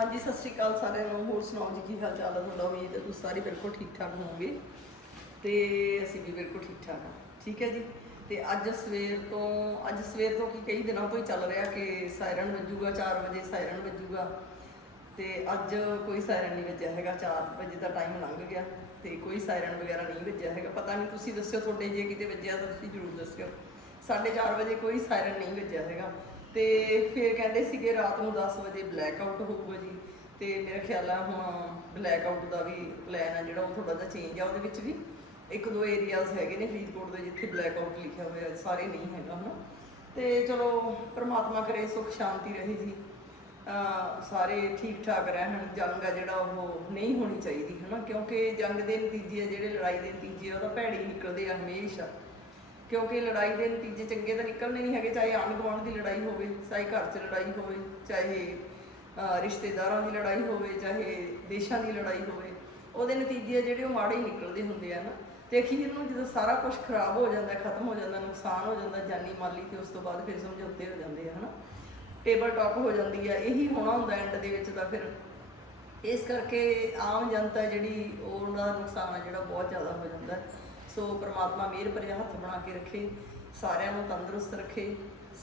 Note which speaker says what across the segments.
Speaker 1: ਹਾਂਜੀ, ਸਤਿ ਸ਼੍ਰੀ ਅਕਾਲ ਸਾਰਿਆਂ ਨੂੰ। ਹੋਰ ਸੁਣਾਓ ਜੀ, ਕੀ ਹਾਲ ਚਾਲ ਹੈ ਤੁਹਾਡਾ ਉਮੀਦ ਹੈ ਤੁਸੀਂ ਸਾਰੇ ਬਿਲਕੁਲ ਠੀਕ ਠਾਕ ਹੋਵੋਗੇ। ਤੇ ਅਸੀਂ ਵੀ ਬਿਲਕੁਲ ਠੀਕ ਠਾਕ ਹਾਂ ਠੀਕ ਹੈ ਜੀ। ਤੇ ਅੱਜ ਸਵੇਰ ਤੋਂ, ਅੱਜ ਸਵੇਰ ਤੋਂ ਕੀ ਕਈ ਦਿਨਾਂ ਤੋਂ ਹੀ ਚੱਲ ਰਿਹਾ ਕਿ ਸਾਇਰਨ ਵੱਜੂਗਾ 4 ਵਜੇ ਸਾਇਰਨ ਵੱਜੂਗਾ। ਤੇ ਅੱਜ ਕੋਈ ਸਾਇਰਨ ਨਹੀਂ ਵੱਜਿਆ ਹੈਗਾ 4 ਵਜੇ ਦਾ ਟਾਈਮ ਲੰਘ ਗਿਆ ਤੇ ਕੋਈ ਸਾਇਰਨ ਵਗੈਰਾ ਨਹੀਂ ਵੱਜਿਆ ਹੈਗਾ। ਪਤਾ ਨਹੀਂ ਤੁਸੀਂ ਦੱਸਿਓ, ਤੁਹਾਡੇ ਜੇ ਕਿਤੇ ਵੱਜਿਆ ਤਾਂ ਤੁਸੀਂ ਜ਼ਰੂਰ ਦੱਸਿਓ। 4:30 ਵਜੇ ਕੋਈ ਸਾਇਰਨ ਨਹੀਂ ਵੱਜਿਆ ਹੈਗਾ। ਤੇ ਫਿਰ ਕਹਿੰਦੇ ਸੀਗੇ ਰਾਤ ਨੂੰ 10 ਵਜੇ ਬਲੈਕ ਆਊਟ ਹੋਊਗਾ ਜੀ। ਤੇ ਮੇਰਾ ਖਿਆਲ ਆ ਹੁਣ ਬਲੈਕ ਆਊਟ ਦਾ ਵੀ ਪਲਾਨ ਆ ਜਿਹੜਾ, ਉਹ ਥੋੜਾ ਜਿਹਾ ਚੇਂਜ ਆ ਉਹਦੇ ਵਿੱਚ ਵੀ। ਇੱਕ ਦੋ ਏਰੀਆਜ਼ ਹੈਗੇ ਨੇ ਫਰੀਦਕੋਟ ਦੇ ਜਿੱਥੇ ਬਲੈਕ ਆਊਟ ਲਿਖਿਆ ਹੋਇਆ, ਸਾਰੇ ਨਹੀਂ ਹੈਗਾ ਹਨਾ ਤੇ ਚਲੋ, ਪ੍ਰਮਾਤਮਾ ਕਰੇ ਸੁਖ ਸ਼ਾਂਤੀ ਰਹੇ ਜੀ। ਸਾਰੇ ਠੀਕ ਠਾਕ ਰਹਿਣ, ਜੰਗ ਆ ਜਿਹੜਾ, ਉਹ ਨਹੀਂ ਹੋਣੀ ਚਾਹੀਦੀ, ਹਨਾ? ਕਿਉਂਕਿ ਜੰਗ ਦੇ ਨਤੀਜੇ ਆ, ਜਿਹੜੇ ਲੜਾਈ ਦੇ ਨਤੀਜੇ ਆ, ਉਹਦਾ ਤਾਂ ਭੈੜੇ ਹੀ ਨਿਕਲਦੇ ਆ ਹਮੇਸ਼ਾ। ਕਿਉਂਕਿ ਲੜਾਈ ਦੇ ਨਤੀਜੇ ਚੰਗੇ ਤਾਂ ਨਿਕਲਣੇ ਨਹੀਂ ਹੈਗੇ, ਚਾਹੇ ਆਂਢ ਗੁਆਂਢ ਦੀ ਲੜਾਈ ਹੋਵੇ, ਚਾਹੇ ਘਰ 'ਚ ਲੜਾਈ ਹੋਵੇ, ਚਾਹੇ ਰਿਸ਼ਤੇਦਾਰਾਂ ਦੀ ਲੜਾਈ ਹੋਵੇ, ਚਾਹੇ ਦੇਸ਼ਾਂ ਦੀ ਲੜਾਈ ਹੋਵੇ, ਉਹਦੇ ਨਤੀਜੇ ਜਿਹੜੇ ਉਹ ਮਾੜੇ ਹੀ ਨਿਕਲਦੇ ਹੁੰਦੇ ਆ ਨਾ ਤੇ ਅਖੀਰ ਨੂੰ ਜਦੋਂ ਸਾਰਾ ਕੁਝ ਖਰਾਬ ਹੋ ਜਾਂਦਾ, ਖਤਮ ਹੋ ਜਾਂਦਾ, ਨੁਕਸਾਨ ਹੋ ਜਾਂਦਾ, ਜਾਨੀ ਮਾਲੀ ਤੇ ਉਸ ਤੋਂ ਬਾਅਦ ਫਿਰ ਸਮਝੌਤੇ ਹੋ ਜਾਂਦੇ ਆ, ਹਨਾ ਟੇਬਲ ਟਾਕ ਹੋ ਜਾਂਦੀ ਆ, ਇਹੀ ਹੋਣਾ ਹੁੰਦਾ ਐਂਡ ਦੇ ਵਿੱਚ ਤਾਂ ਫਿਰ ਇਸ ਕਰਕੇ ਆਮ ਜਨਤਾ ਜਿਹੜੀ ਉਹਨਾਂ ਦਾ ਨੁਕਸਾਨ ਆ ਜਿਹੜਾ ਬਹੁਤ ਜ਼ਿਆਦਾ ਹੋ ਜਾਂਦਾ ਹੈ। ਸੋ ਪ੍ਰਮਾਤਮਾ ਮਿਹਰ ਭਰਿਆ ਹੱਥ ਬਣਾ ਕੇ ਰੱਖੇ, ਸਾਰਿਆਂ ਨੂੰ ਤੰਦਰੁਸਤ ਰੱਖੇ,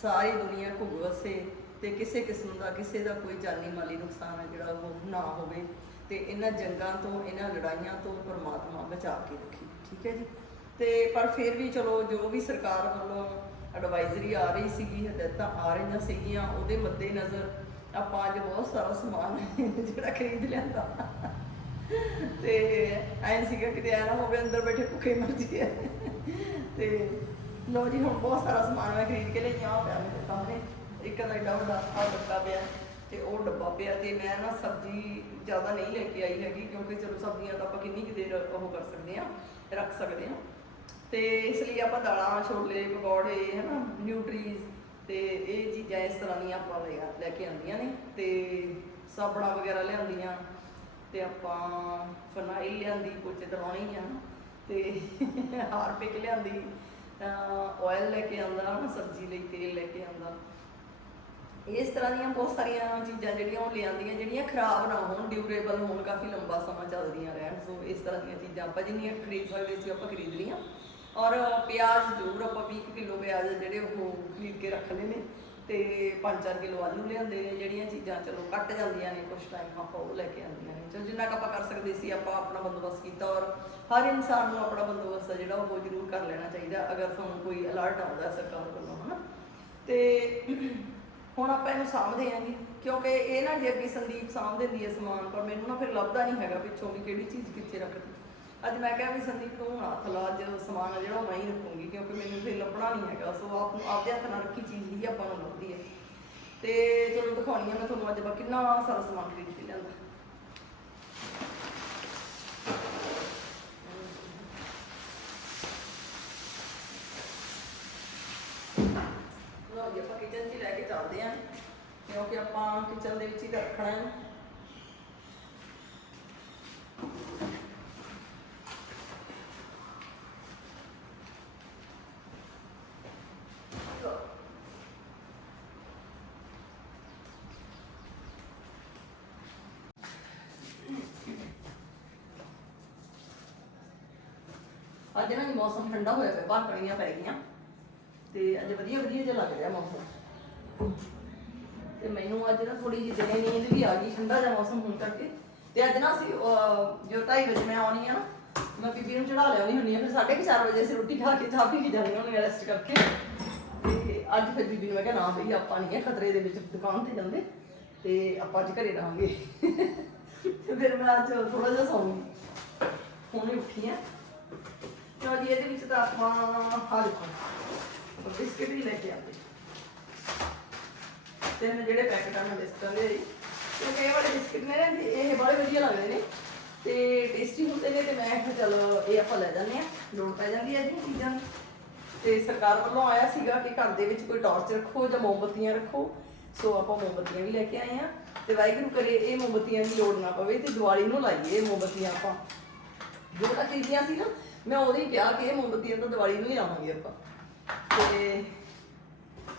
Speaker 1: ਸਾਰੀ ਦੁਨੀਆ ਘੁੰਮ ਵਸੇ ਤੇ ਕਿਸੇ ਕਿਸਮ ਦਾ, ਕਿਸੇ ਦਾ ਕੋਈ ਜਾਨੀ ਮਾਲੀ ਨੁਕਸਾਨ ਹੈ ਜਿਹੜਾ ਉਹ ਨਾ ਹੋਵੇ ਤੇ ਇਹਨਾਂ ਜੰਗਾਂ ਤੋਂ, ਇਹਨਾਂ ਲੜਾਈਆਂ ਤੋਂ ਪ੍ਰਮਾਤਮਾ ਬਚਾ ਕੇ ਰੱਖੇ, ਠੀਕ ਹੈ ਜੀ? ਤੇ ਪਰ ਫਿਰ ਵੀ ਚਲੋ ਜੋ ਵੀ ਸਰਕਾਰ ਵੱਲੋਂ ਐਡਵਾਈਜ਼ਰੀ ਆ ਰਹੀ ਸੀਗੀ, ਹਦਾਇਤਾਂ ਆ ਰਹੀਆਂ ਸੀਗੀਆਂ, ਉਹਦੇ ਮੱਦੇ ਨਜ਼ਰ ਆਪਾਂ ਅੱਜ ਬਹੁਤ ਸਾਰਾ ਸਮਾਨ ਜਿਹੜਾ ਖਰੀਦ ਲਿਆਂਦਾ। ਤੇ ਐਂ ਸੀਗਾ ਕਿਤੇ ਐ ਨਾ ਹੋਵੇ ਅੰਦਰ ਬੈਠੇ ਭੁੱਖੇ ਮਰ ਜੀਏ ਤੇ ਲੋ ਜੀ, ਹੁਣ ਬਹੁਤ ਸਾਰਾ ਸਮਾਨ ਮੈਂ ਖਰੀਦ ਕੇ ਲਈ ਆ ਪਿਆ ਮੇਰੇ ਸਾਹਮਣੇ। ਇੱਕ ਤਾਂ ਏਡਾ ਵੱਡਾ ਆ ਡੱਬਾ ਪਿਆ ਤੇ ਉਹ ਡੱਬਾ ਪਿਆ ਤੇ ਮੈਂ ਨਾ ਸਬਜ਼ੀ ਜ਼ਿਆਦਾ ਨਹੀਂ ਲੈ ਕੇ ਆਈ ਹੈਗੀ, ਕਿਉਂਕਿ ਚਲੋ ਸਬਜ਼ੀਆਂ ਤਾਂ ਆਪਾਂ ਕਿੰਨੀ ਕੁ ਦੇਰ ਉਹ ਕਰ ਸਕਦੇ ਆ ਰੱਖ ਸਕਦੇ ਆ ਤੇ ਇਸ ਲਈ ਆਪਾਂ ਦਾਲਾਂ, ਛੋਲੇ, ਪਕੌੜੇ ਹੈ ਨਾ ਨਿਊਟਰੀਜ਼ ਤੇ ਇਹ ਚੀਜ਼ਾਂ ਇਸ ਤਰ੍ਹਾਂ ਦੀਆਂ ਆਪਾਂ ਲੈ ਕੇ ਆਉਂਦੀਆਂ ਨੇ ਤੇ ਸਾਬਣਾ ਵਗੈਰਾ ਲਿਆਉਂਦੀਆਂ। ਤੇ ਆਪਾਂ ਫਨਾਈਲ ਲਿਆਂਦੀ ਪੋਚੇ ਦਵਾਉਣੀ ਆ। ਤੇ ਹਾਰਪਿਕ ਲਿਆਂਦੀ ਆਇਲ ਲੈ ਕੇ ਆਂਦਾ, ਹਨਾ, ਸਬਜ਼ੀ ਲਈ ਤੇਲ ਲੈ ਕੇ ਆਂਦਾ। ਇਸ ਤਰ੍ਹਾਂ ਦੀਆਂ ਬਹੁਤ ਸਾਰੀਆਂ ਚੀਜ਼ਾਂ ਜਿਹੜੀਆਂ ਉਹ ਲਿਆਂਦੀਆਂ, ਜਿਹੜੀਆਂ ਖਰਾਬ ਨਾ ਹੋਣ ਡਿਊਰੇਬਲ ਹੋਣ, ਕਾਫੀ ਲੰਬਾ ਸਮਾਂ ਚੱਲਦੀਆਂ ਰਹਿਣ। ਸੋ ਇਸ ਤਰ੍ਹਾਂ ਦੀਆਂ ਚੀਜ਼ਾਂ ਆਪਾਂ ਜਿੰਨੀਆਂ ਖਰੀਦ ਸਕਦੇ ਸੀ, ਆਪਾਂ ਖਰੀਦ ਲਈਆਂ ਔਰ ਪਿਆਜ਼ ਜ਼ਰੂਰ ਆਪਾਂ 20 ਕਿਲੋ ਪਿਆਜ਼ ਜਿਹੜੇ ਉਹ ਖਰੀਦ ਕੇ ਰੱਖ ਲਏ ਨੇ। ਤੇ 5-4 ਕਿਲੋ ਆਲੂ ਲਿਆਂਦੇ ਨੇ, ਜਿਹੜੀਆਂ ਚੀਜ਼ਾਂ ਚਲੋ ਕੱਟ ਜਾਂਦੀਆਂ ਨੇ ਕੁਝ ਟਾਈਮ ਆਪਾਂ ਉਹ ਲੈ ਕੇ ਆਉਂਦੀਆਂ ਨੇ। ਚਲੋ ਜਿੰਨਾ ਕੁ ਆਪਾਂ ਕਰ ਸਕਦੇ ਸੀ, ਆਪਾਂ ਆਪਣਾ ਬੰਦੋਬਸਤ ਕੀਤਾ ਔਰ ਹਰ ਇਨਸਾਨ ਨੂੰ ਆਪਣਾ ਬੰਦੋਬਸਤ ਆ ਜਿਹੜਾ ਉਹ ਜ਼ਰੂਰ ਕਰ ਲੈਣਾ ਚਾਹੀਦਾ, ਅਗਰ ਤੁਹਾਨੂੰ ਕੋਈ ਅਲਰਟ ਆਉਂਦਾ ਸਰਕਾਰ ਵੱਲੋਂ, ਹਨਾ? ਤੇ ਹੁਣ ਆਪਾਂ ਇਹਨੂੰ ਸਾਂਭਦੇ ਆਂ ਜੀ ਕਿਉਂਕਿ ਇਹ ਨਾ ਜੇ ਅੱਗੇ ਸੰਦੀਪ ਸਾਂਭ ਦਿੰਦੀ ਹੈ ਸਮਾਨ, ਪਰ ਮੈਨੂੰ ਨਾ ਫਿਰ ਲੱਭਦਾ ਨਹੀਂ ਹੈਗਾ ਪਿੱਛੋਂ ਵੀ ਕਿਹੜੀ ਚੀਜ਼ ਕਿੱਥੇ ਰੱਖਦੀ ਅੱਜ ਮੈਂ ਕਿਹਾ ਵੀ ਸੰਦੀਪ ਤੂੰ ਹੁਣ ਹੱਥ ਲਾ, ਅੱਜ ਸਮਾਨ ਆ ਜਿਹੜਾ ਉਹ ਮੈਂ ਹੀ ਰੱਖੂੰਗੀ, ਕਿਉਂਕਿ ਮੈਨੂੰ ਫਿਰ ਲੱਭਣਾ ਨਹੀਂ ਹੈਗਾ। ਸੋ ਆਪ ਨੂੰ ਆਪਦੇ ਹੱਥ ਨਾਲ ਰੱਖੀ ਚੀਜ਼ ਹੀ ਆਪਾਂ ਨੂੰ ਲੱਭਦੀ ਹੈ। ਤੇ ਚਲੋ ਦਿਖਾਉਣੀ ਆ ਮੈਂ ਤੁਹਾਨੂੰ ਅੱਜ ਆਪਾਂ ਕਿੰਨਾ ਸਾਰਾ ਸਮਾਨ ਖਰੀਦ ਕੇ ਲਿਆਂਦਾ। ਲੋ ਜੀ, ਆਪਾਂ ਕਿਚਨ 'ਚ ਲੈ ਕੇ ਚੱਲਦੇ ਆਂ ਕਿਉਂਕਿ ਆਪਾਂ ਕਿਚਨ ਦੇ ਵਿੱਚ ਹੀ ਰੱਖਣਾ ਹੈ। ਅੱਜ ਨਾ ਜੀ ਮੌਸਮ ਠੰਡਾ ਹੋਇਆ ਪਿਆ, ਬਾਹਰ ਕਣੀਆਂ ਪੈ ਗਈਆਂ। ਤੇ ਅੱਜ ਵਧੀਆ ਵਧੀਆ ਜਿਹਾ ਲੱਗ ਰਿਹਾ ਮੌਸਮ। ਤੇ ਮੈਨੂੰ ਅੱਜ ਨਾ ਥੋੜੀ ਜਿਹੀ ਦਿਨੇ ਨੀਂਦ ਵੀ ਆ ਗਈ, ਠੰਡਾ ਜਿਹਾ ਮੌਸਮ ਹੋਣ ਕਰਕੇ। ਤੇ ਅੱਜ ਨਾ ਅਸੀਂ ਜੋ 2:30 ਵਜੇ ਮੈਂ ਆਉਣੀ ਆ ਨਾ ਮੈਂ ਬੀਬੀ ਨੂੰ ਚੜਾ ਲਿਆਉਣੀ ਹੁੰਦੀ ਆ, ਫਿਰ 4:30 ਵਜੇ ਅਸੀਂ ਰੋਟੀ ਖਾ ਕੇ, ਚਾਹ ਪੀ ਕੇ ਜਾਣੀ ਹੁੰਦੀ ਆ ਰੈਸਟ ਕਰਕੇ। ਤੇ ਅੱਜ ਫਿਰ ਬੀਬੀ ਨੂੰ ਮੈਂ ਕਿਹਾ, ਨਾ ਬਈ, ਆਪਾਂ ਨਹੀਂ ਆ ਖਤਰੇ ਦੇ ਵਿੱਚ ਦੁਕਾਨ ਤੇ ਜਾਂਦੇ, ਤੇ ਆਪਾਂ ਅੱਜ ਘਰੇ ਰਹਾਂਗੇ। ਤੇ ਫਿਰ ਮੈਂ ਅੱਜ ਥੋੜਾ ਜਿਹਾ ਸੌਂਗੀ ਹੁਣ ਉੱਠੀ ਆ। ਚਲੋ ਜੀ, ਇਹਦੇ ਵਿੱਚ ਤਾਂ ਆਪਾਂ ਆ ਦੇਖੋ। ਬਿਸਕਿਟ ਵੀ ਲੈ ਕੇ ਆਉਂਦੇ। ਤੇ ਮੈਂ ਜਿਹੜੇ ਪੈਕਟ ਆ, ਮੈਂ ਬਿਸਕਟਾਂ ਦੇ ਆਈ ਕਿਉਂਕਿ ਇਹ ਵਾਲੇ ਬਿਸਕਿਟ ਨੇ ਨਾ, ਇਹ ਬੜੇ ਵਧੀਆ ਲੱਗਦੇ ਨੇ। ਤੇ ਟੇਸਟੀ ਹੁੰਦੇ ਨੇ ਤੇ ਮੈਂ ਕਿਹਾ ਚਲੋ ਇਹ ਆਪਾਂ ਲੈ ਜਾਂਦੇ ਆ। ਲੋੜ ਪੈ ਜਾਂਦੀ ਹੈ ਜੀ ਚੀਜ਼ਾਂ ਤੇ ਸਰਕਾਰ ਵੱਲੋਂ ਆਇਆ ਸੀਗਾ ਕਿ ਘਰ ਦੇ ਵਿੱਚ ਕੋਈ ਟਾਰਚ ਰੱਖੋ ਜਾਂ ਮੋਮਬੱਤੀਆਂ ਰੱਖੋ। ਸੋ ਆਪਾਂ ਮੋਮਬੱਤੀਆਂ ਵੀ ਲੈ ਕੇ ਆਏ ਆ। ਤੇ ਵਾਹਿਗੁਰੂ ਕਰੇ ਇਹ ਮੋਮਬੱਤੀਆਂ ਦੀ ਲੋੜ ਨਾ ਪਵੇ ਤੇ ਦੀਵਾਲੀ ਨੂੰ ਲਾਈਏ ਇਹ ਮੋਮਬੱਤੀਆਂ ਆਪਾਂ। ਜੋ ਤਾਂ ਖਰੀਦੀਆਂ ਸੀ ਨਾ ਮੈਂ ਉਦੋਂ ਕਿਹਾ ਕਿ ਇਹ ਮੋਮਬੱਤੀਆਂ ਤਾਂ ਦੀਵਾਲੀ ਨੂੰ ਹੀ ਲਾਵਾਂਗੇ ਆਪਾਂ। ਤੇ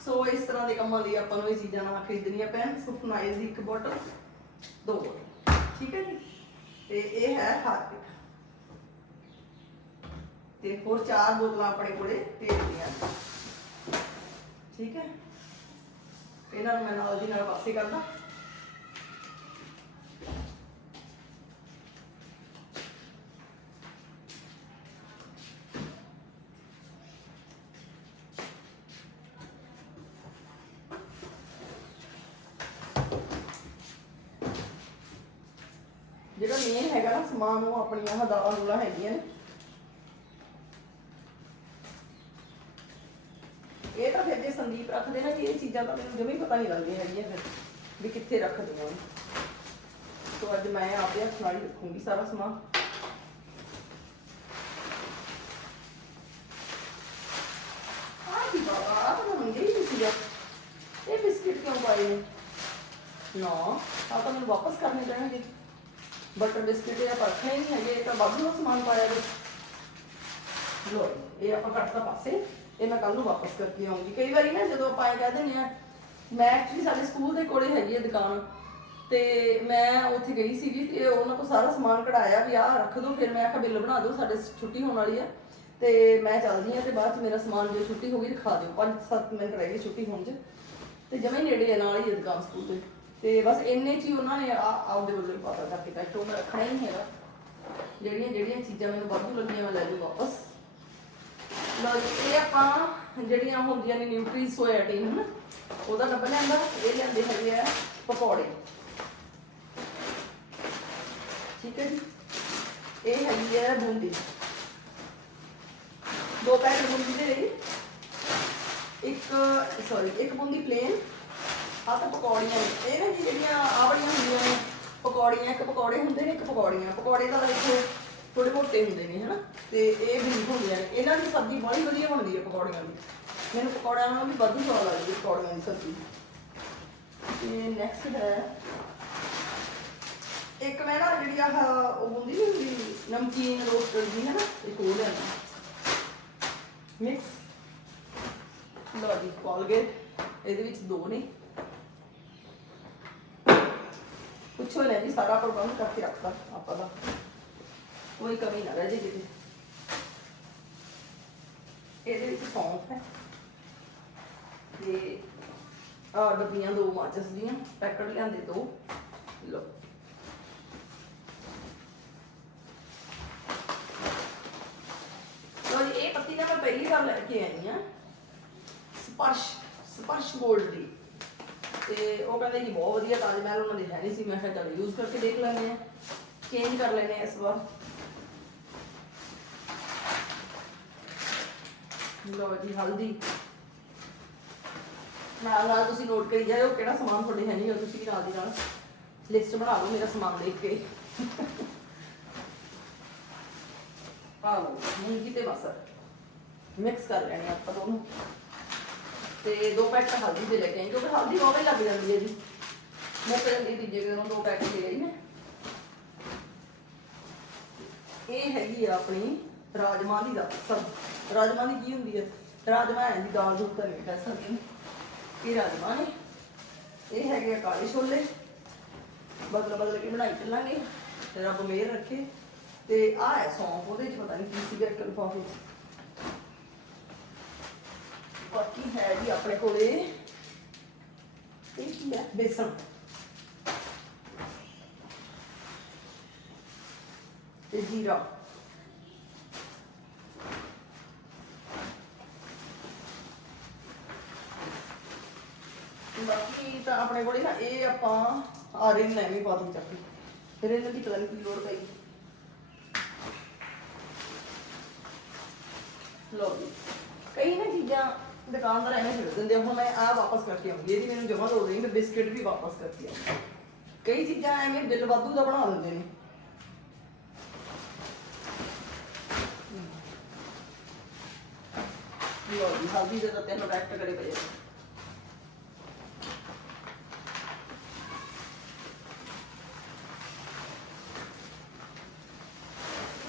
Speaker 1: ਸੋ ਇਸ ਤਰ੍ਹਾਂ ਦੇ ਕੰਮਾਂ ਲਈ ਆਪਾਂ ਨੂੰ ਇਹ ਚੀਜ਼ਾਂ ਨਾ ਖਰੀਦਣੀਆਂ ਪੈਣ। ਸੋ ਫਨਾਈਲ ਦੀ ਇੱਕ ਬੋਟਲ, ਦੋ ਬੋਤਲ ਠੀਕ ਹੈ ਜੀ? ਤੇ ਇਹ ਹੈ ਹਾਰਪਿਕ ਤੇ ਹੋਰ ਚਾਰ ਬੋਤਲਾਂ ਆਪਣੇ ਕੋਲੇ ਤੇਲ ਦੀਆਂ ਠੀਕ ਹੈ? ਇਹਨਾਂ ਨੂੰ ਮੈਂ ਨਾਲ ਦੀ ਨਾਲ ਪਾਸੇ ਕਰਦਾ ਜਿਹੜਾ ਮੇਨ ਹੈਗਾ ਨਾ ਆਪਣੀਆਂ ਆਹ ਦਾਲਾਂ ਹੈਗੀਆਂ ਨੇ। ਇਹ ਤਾਂ ਫਿਰ ਜੇ ਸੰਦੀਪ ਰੱਖਦੇ ਨਾ ਕਿ ਇਹ ਚੀਜ਼ਾਂ ਤਾਂ ਮੈਨੂੰ ਜਮੇ ਪਤਾ ਨਹੀਂ ਲੱਗਦੀਆਂ ਹੈਗੀਆਂ ਫਿਰ, ਵੀ ਕਿੱਥੇ ਰੱਖਦੀਆਂ ਉਹ ਤੋਂ ਅੱਜ ਮੈਂ ਆਪੇ ਹੱਥ ਨਾਲ ਹੀ ਰੱਖੂੰਗੀ ਸਾਰਾ ਸਮਾਨ। ਆਹ ਕੀ ਬਾਬਾ ਆਹ ਤਾਂ ਮੰਗੀ ਨਹੀਂ ਸੀਗਾ। ਇਹ ਬਿਸਕਿਟ ਕਿਉਂ ਪਾਏ ਨੇ? ਨਾ ਆ ਤਾਂ ਮੈਨੂੰ ਵਾਪਸ ਕਰਨੇ ਪੈਣਗੇ। ਬਟਰ ਬਿਸਕਿਟ ਇਹ ਆਪਾਂ ਨਹੀਂ ਹੈਗੇ, ਇਹ ਤਾਂ ਬਾਬੂ ਦਾ ਸਮਾਨ ਪਾਇਆ ਵਿੱਚ ਲੋ ਇਹ ਆਪਾਂ ਕੱਟਤਾ ਪਾਸੇ। ਇਹ ਮੈਂ ਕੱਲ ਨੂੰ ਵਾਪਸ ਕਰਕੇ ਆਉਂਗੀ। ਕਈ ਵਾਰੀ ਨਾ ਜਦੋਂ ਆਪਾਂ ਇਹ ਕਹਿ ਦਿੰਦੇ ਆ ਮੈਂ ਐਕਚੁਅਲੀ ਸਾਡੇ ਸਕੂਲ ਦੇ ਕੋਲੇ ਹੈਗੀ ਹੈ ਦੁਕਾਨ, ਤੇ ਮੈਂ ਉੱਥੇ ਗਈ ਸੀਗੀ ਤੇ ਉਹਨਾਂ ਕੋਲ ਸਾਰਾ ਸਮਾਨ ਕਢਾਇਆ ਵੀ ਆਹ ਰੱਖ ਦਿਓ ਫਿਰ ਮੈਂ ਆਖਿਆ ਬਿੱਲ ਬਣਾ ਦਿਓ, ਸਾਡੇ ਛੁੱਟੀ ਹੋਣ ਵਾਲੀ ਆ। ਤੇ ਮੈਂ ਚੱਲਦੀ ਹਾਂ ਤੇ ਬਾਅਦ ਚ ਮੇਰਾ ਸਮਾਨ ਜੋ ਛੁੱਟੀ ਹੋ ਗਈ ਦਿਖਾ ਦਿਓ। 5-7 ਮਿੰਟ ਰਹਿ ਗਏ ਛੁੱਟੀ ਹੋਣ ਚ। ਤੇ ਜਮੇ ਨੇੜੇ ਆ, ਨਾਲ ਹੀ ਦੁਕਾਨ ਸਕੂਲ ਦੇ। ਤੇ ਬਸ ਇੰਨੇ ਚ ਹੀ ਉਹਨਾਂ ਨੇ ਆ ਆਪਦੇ ਵੱਲੋਂ ਹੀ ਪਤਾ ਕਰਕੇ ਤਾਂ ਤੋਂ ਮੈਂ ਰੱਖਣਾ ਹੀ ਨਹੀਂ ਹੈਗਾ। ਜਿਹੜੀਆਂ ਜਿਹੜੀਆਂ ਚੀਜ਼ਾਂ ਮੈਨੂੰ ਵਾਧੂ ਲੱਗੀਆਂ ਮੈਂ ਲੈ ਜੂ ਵਾਪਸ। ਲਓ ਜੀ, ਇਹ ਆਪਾਂ ਜਿਹੜੀਆਂ ਹੁੰਦੀਆਂ ਨੇ ਨਿਊਟਰੀ ਸੋਇਆ ਟੀਨ ਹਨਾ? ਉਹਦਾ ਡੱਬਾ ਲਿਆਂਦਾ ਇਹ ਲਿਆਂਦੇ ਹੈਗੇ ਆ ਪਕੌੜੇ। ਠੀਕ ਹੈ ਜੀ? ਇਹ ਹੈਗੀ ਹੈ ਬੂੰਦੀ। ਦੋ ਪੈਕਟ ਬੂੰਦੀ ਦੇ ਲਈ ਇੱਕ ਸੌਰੀ ਇੱਕ ਬੂੰਦੀ ਪਲੇਨ ਆ ਪਕੌੜੀਆਂ ਇਹ ਨਾ ਜੀ ਜਿਹੜੀਆਂ ਆ ਵਾਲੀਆਂ ਹੁੰਦੀਆਂ ਨੇ, ਪਕੌੜੀਆਂ, ਇੱਕ ਪਕੌੜੇ ਹੁੰਦੇ ਨੇ, ਇੱਕ ਪਕੌੜੀਆਂ। ਪਕੌੜੇ ਤਾਂ ਦੇਖੋ ਥੋੜੇ ਮੋਟੇ ਹੁੰਦੇ ਨੇ, ਹਨਾ? ਤੇ ਇਹ ਬਰੀਕ ਹੁੰਦੀਆਂ ਨੇ ਇਹਨਾਂ ਦੀ ਸਬਜ਼ੀ ਬੜੀ ਵਧੀਆ ਬਣਦੀ ਹੈ ਪਕੌੜੀਆਂ ਦੀ। ਮੈਨੂੰ ਪਕੌੜਿਆਂ ਨਾਲੋਂ ਵੀ ਵੱਧ ਸਵਾਦ ਲੱਗਦੀ ਪਕੌੜੀਆਂ ਦੀ ਸਬਜ਼ੀ। ਤੇ ਨੈਕਸਟ ਹੈ, ਇੱਕ ਮੈਂ ਨਾ ਜਿਹੜੀ ਆਹ ਉਹ ਹੁੰਦੀ ਨੀ ਹੁੰਦੀ, ਨਮਕੀਨ ਰੋਸਟਰ ਦੀ ਹੈ ਨਾ ਇੱਕ ਉਹ ਲੈਣਾ ਮਿਕਸ ਲਓ ਜੀ ਕੋਲਗੇਟ ਇਹਦੇ ਵਿੱਚ ਦੋ ਨੇ। ਪੁੱਛੋ ਲੈ ਜੀ ਸਾਰਾ ਪ੍ਰਬੰਧ ਕਰਕੇ ਰੱਖਤਾ ਆਪਾਂ ਦਾ ਕੋਈ ਕਮੀ ਨਾ ਰਹਿ ਜੇ ਕਿਤੇ ਇਹਦੇ ਵਿੱਚ ਸੌਂਫ ਹੈ ਤੇ ਆ ਡੱਬੀਆਂ ਦੋ ਮਾਚਸ ਦੀਆਂ ਪੈਕਟ ਲਿਆਂਦੇ ਦੋ ਲਓ ਲਓ ਜੀ ਇਹ ਪੱਤੀ ਨਾ ਮੈਂ ਪਹਿਲੀ ਵਾਰ ਲੈ ਕੇ ਆਈ ਆ ਸਪਰਸ਼ ਸਪਰਸ਼ ਗੋਲਡ ਦੀ ਤੇ ਉਹ ਕਹਿੰਦੇ ਜੀ ਬਹੁਤ ਵਧੀਆ ਤਾਜ ਮਹਿਲ ਉਹਨਾਂ ਦੇ ਹੈ ਨਹੀਂ ਸੀ। ਮੈਂ ਕਿਹਾ ਚਲ ਯੂਜ਼ ਕਰਕੇ ਦੇਖ ਲੈਂਦੇ ਆ ਚੇਂਜ ਕਰ ਲੈਂਦੇ ਆ ਇਸ ਵਾਰ। ਲਓ ਜੀ, ਹਲਦੀ। ਨਾਲ ਨਾਲ ਤੁਸੀਂ ਨੋਟ ਕਰੀ ਜਾਓ ਕਿਹੜਾ ਸਮਾਨ ਤੁਹਾਡੇ ਹੈ ਨਹੀਂ, ਉਹ ਤੁਸੀਂ ਨਾਲ ਦੀ ਨਾਲ ਲਿਸਟ ਬਣਾ ਲਓ ਮੇਰਾ ਸਮਾਨ ਦੇਖ ਕੇ। ਆਓ ਮੂੰਗੀ ਤੇ ਮਸਰ ਮਿਕਸ ਕਰ ਲੈਣੇ ਆਪਾਂ ਦੋਨੋਂ। ਤੇ ਦੋ ਪੈਕਟ ਹਲਦੀ ਦੇ ਲੈ ਕੇ ਆਈ ਕਿਉਂਕਿ ਹਲਦੀ ਹੋਵੇ ਲੱਗ ਜਾਂਦੀ ਹੈ ਜੀ। ਮੁੱਕ ਜਾਂਦੀ ਤੀਜੇ ਦਿਨ ਦੋ ਪੈਕਟ ਲੈ ਆਈ ਮੈਂ। ਇਹ ਹੈਗੀ ਆ ਆਪਣੀ ਰਾਜਮਾਂਹ ਦੀ ਦਾਲ ਸਬ ਰਾਜਮਾਂਹ ਦੀ ਕੀ ਹੁੰਦੀ ਹੈ ਰਾਜਮਾਂਹ ਹੈ ਦੀ ਦਾਲ ਜੋ ਉੱਤੇ ਨਹੀਂ ਕਹਿ ਇਹ ਰਾਜਮਾਂਹ ਨੇ। ਇਹ ਹੈਗੇ ਆ ਕਾਲੇ ਛੋਲੇ। ਬਦਲ ਬਦਲ ਕੇ ਬਣਾਈ ਚੱਲਾਂਗੇ। ਤੇ ਰੱਬ ਮਿਹਰ ਰੱਖੇ। ਤੇ ਆ ਹੈ ਸੌਂਫ, ਉਹਦੇ ਚ ਪਤਾ ਨਹੀਂ ਕੀ ਸੀਗਾ, ਇੱਕ ਲਿਫਾਫੇ ਬਾਕੀ ਹੈ ਜੀ ਆਪਣੇ ਕੋਲੇ ਇਹ ਕੀ ਹੈ ਬੇਸਣ ਤੇ ਜੀਰਾ ਬਾਕੀ ਤਾਂ ਆਪਣੇ ਕੋਲੇ ਨਾ ਇਹ ਆਪਾਂ ਆਰਿਨ ਨੇ ਵੀ ਪਾ ਦਿੱਤੀ ਚੱਕੀ ਫਿਰ ਇਹਨਾਂ ਦੀ ਪਤਾ ਨਹੀਂ ਕੀ ਲੋੜ ਪਈ ਲੋ ਜੀ ਕਈ ਨਾ ਚੀਜ਼ਾਂ ਦੁਕਾਨਦਾਰ ਐਵੇਂ ਛੱਡ ਦਿੰਦੇ ਆ। ਹੁਣ ਮੈਂ ਆ ਵਾਪਸ ਕਰਕੇ ਆਉਂਗੀ ਇਹਦੀ ਮੈਨੂੰ ਜਮਾ ਲੋੜ ਨਹੀਂ ਮੈਂ ਬਿਸਕਿਟ ਵੀ ਵਾਪਸ ਕਰਤੀ ਆਉਂਗੀ ਕਈ ਚੀਜ਼ਾਂ ਐਵੇਂ ਬਿੱਲ ਵਾਧੂ ਦਾ ਬਣਾ ਦਿੰਦੇ ਨੇ। ਲੋ ਜੀ, ਹਲਦੀ ਦੇ ਤਾਂ ਤਿੰਨ ਪੈਕਟ ਕਰੇ ਪਏ ਆ।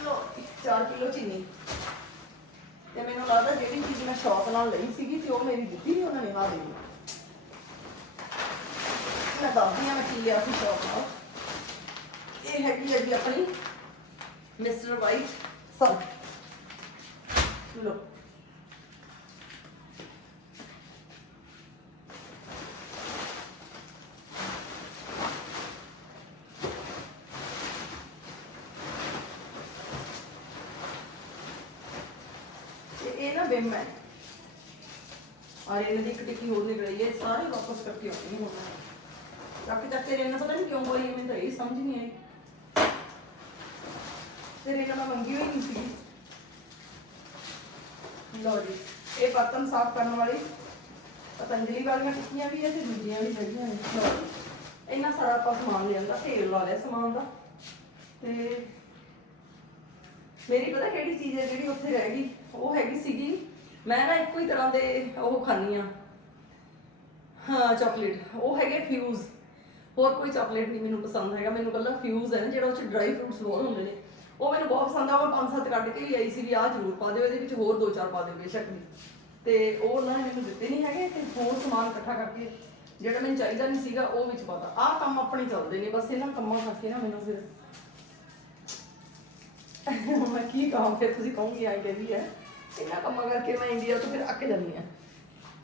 Speaker 1: ਲੋ 4 ਕਿਲੋ ਚੀਨੀ ਤੇ ਮੈਨੂੰ ਲੱਗਦਾ ਜਿਹੜੀ ਚੀਜ਼ ਮੈਂ ਸ਼ੌਕ ਨਾਲ ਲਈ ਸੀਗੀ ਤੇ ਉਹ ਮੇਰੀ ਦਿੱਤੀ ਨਹੀਂ ਉਹਨਾਂ ਨੇ ਆ ਦੇ ਮੈਂ ਦੱਸਦੀ ਆ ਮੈਂ ਕੀ ਲਿਆ ਸੀ ਸ਼ੌਕ ਨਾਲ। ਇਹ ਹੈਗੀ ਹੈ ਜੀ ਆਪਣੀ ਮਿਸਟਰ ਵਾਈਟ ਸਭ। ਲੋ ਇਹ ਨਾ ਬਿਮ ਹੈ। ਔਰ ਇਹਨਾਂ ਦੀ ਇੱਕ ਟਿੱਕੀ ਹੋਰ ਨਿਕਲ ਰਹੀ ਹੈ, ਇਹ ਸਾਰੇ ਵਾਪਸ ਕਰਕੇ ਆਉਣੀ ਹੁਣ ਚੱਕ ਚੱਕ ਕੇ ਇਹਨਾਂ ਪਤਾ ਨਹੀਂ ਕਿਉਂ ਬੋਲੀ ਮੈਨੂੰ ਤਾਂ ਇਹ ਸਮਝ ਨਹੀਂ ਆਈ ਤੇ ਇਹਨਾਂ ਮੈਂ ਮੰਗੀ ਹੋਈ ਨਹੀਂ ਸੀ ਲਓ ਜੀ, ਇਹ ਬਰਤਨ ਸਾਫ਼ ਕਰਨ ਵਾਲੀ, ਪਤੰਜਲੀ ਵਾਲੀਆਂ ਟਿੱਕੀਆਂ ਵੀ ਹੈ ਤੇ ਦੂਜੀਆਂ ਵੀ ਹੈਗੀਆਂ ਨੇ। ਲਓ ਜੀ। ਇੰਨਾ ਸਾਰਾ ਆਪਾਂ ਸਮਾਨ ਲਿਆਂਦਾ, ਤੇਲ ਲਾ ਲਿਆ ਸਮਾਨ ਦਾ। ਤੇ ਮੇਰੀ ਪਤਾ ਕਿਹੜੀ ਚੀਜ਼ ਹੈ ਜਿਹੜੀ ਉੱਥੇ ਰਹਿ ਗਈ? ਉਹ ਹੈਗੀ ਸੀਗੀ, ਮੈਂ ਨਾ ਇੱਕੋ ਹੀ ਤਰ੍ਹਾਂ ਦੇ ਉਹ ਖਾਂਦੀ ਆ ਹਾਂ ਚਾਕਲੇਟ ਉਹ ਹੈਗੇ ਫਿਊਜ਼ ਹੋਰ ਕੋਈ ਚਾਕਲੇਟ ਨਹੀਂ ਮੈਨੂੰ ਪਸੰਦ ਹੈਗਾ। ਮੈਨੂੰ ਕੱਲਾ ਫਿਊਜ਼ ਹੈ ਨਾ, ਜਿਹੜਾ ਉਹ ਚ ਡਰਾਈ ਫਰੂਟਸ ਬਹੁਤ ਹੁੰਦੇ ਨੇ। ਉਹ ਮੈਨੂੰ ਬਹੁਤ ਪਸੰਦ ਆ ਮੈਂ ਪੰਜ ਸੱਤ ਕੱਢ ਕੇ ਹੀ ਆਈ ਸੀ ਵੀ ਆਹ ਜ਼ਰੂਰ ਪਾ ਦਿਓ, ਇਹਦੇ ਵਿੱਚ ਹੋਰ ਦੋ ਚਾਰ ਪਾ ਦਿਓ ਬੇਸ਼ੱਕ ਵੀ। ਤੇ ਉਹ ਉਹਨਾਂ ਨੇ ਮੈਨੂੰ ਦਿੱਤੇ ਨਹੀਂ ਹੈਗੇ, ਤੇ ਹੋਰ ਸਮਾਨ ਇਕੱਠਾ ਕਰਕੇ ਜਿਹੜਾ ਮੈਨੂੰ ਚਾਹੀਦਾ ਨਹੀਂ ਸੀਗਾ, ਉਹ ਵਿੱਚ ਪਾਤਾ ਆਹ ਕੰਮ ਆਪਣੇ ਚੱਲਦੇ ਨੇ, ਬਸ ਇਹਨਾਂ ਕੰਮਾਂ ਕਰਕੇ ਨਾ ਮੈਨੂੰ ਫਿਰ। ਮੈਂ ਕੀ ਕਹਾਂ, ਫਿਰ ਤੁਸੀਂ ਕਹੋਗੇ, ਆਈ ਕਹਿੰਦੀ ਹੈ, ਇਹਨਾਂ ਕੰਮਾਂ ਕਰਕੇ ਮੈਂ ਇੰਡੀਆ ਤੋਂ ਫਿਰ ਅੱਕ ਜਾਂਦੀ ਆ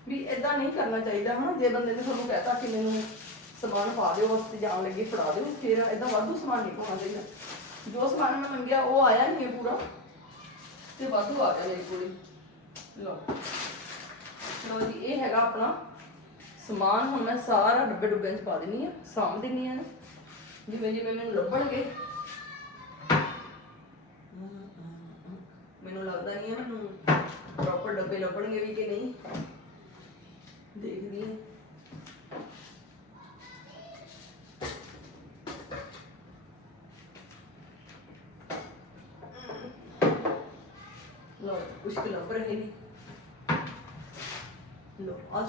Speaker 1: ਵੀ ਇਦਾਂ ਨਹੀਂ ਕਰਨਾ ਚਾਹੀਦਾ ਹਾਂ ਜੇ ਬੰਦੇ ਨੇ ਤੁਹਾਨੂੰ ਕਹਿਤਾ ਕਿ ਮੈਨੂੰ ਸਮਾਨ ਪਾ ਦਿਓ ਬਸ ਤੇ ਜਾਣ ਲੱਗੇ, ਫੜਾ ਦਿਓ, ਫਿਰ ਇਦਾਂ ਵਾਧੂ ਸਮਾਨ ਨਹੀਂ ਪਾਉਣਾ ਚਾਹੀਦਾ। ਜੋ ਸਮਾਨ ਮੈਂ ਮੰਗਿਆ, ਉਹ ਆਇਆ ਨਹੀਂ ਹੈ ਪੂਰਾ। ਤੇ ਵਾਧੂ ਆ ਗਿਆ ਮੇਰੇ ਕੋਲ। ਲਓ। ਲਓ ਜੀ, ਇਹ ਹੈਗਾ ਆਪਣਾ ਸਮਾਨ। ਹੁਣ ਮੈਂ ਸਾਰਾ ਡੱਬੇ ਡੁੱਬੇ ਚ ਪਾ ਦਿੰਨੀ ਆ ਸਾਂਭ ਦਿੰਨੀ ਆ ਨਾ ਜਿਵੇਂ ਜਿਵੇਂ ਮੈਨੂੰ ਲੱਭਣਗੇ। ਮੈਨੂੰ ਲੱਗਦਾ ਨਹੀਂ ਹੈ ਮੈਨੂੰ ਪ੍ਰੋਪਰ ਡੱਬੇ ਲੱਭਣਗੇ ਵੀ ਕਿ ਨਹੀਂ। ਦੇਖਦੀ ਹਾਂ ਲੋ ਕੁਛ ਕੁ ਲੱਭ ਰਹੇ ਨੇ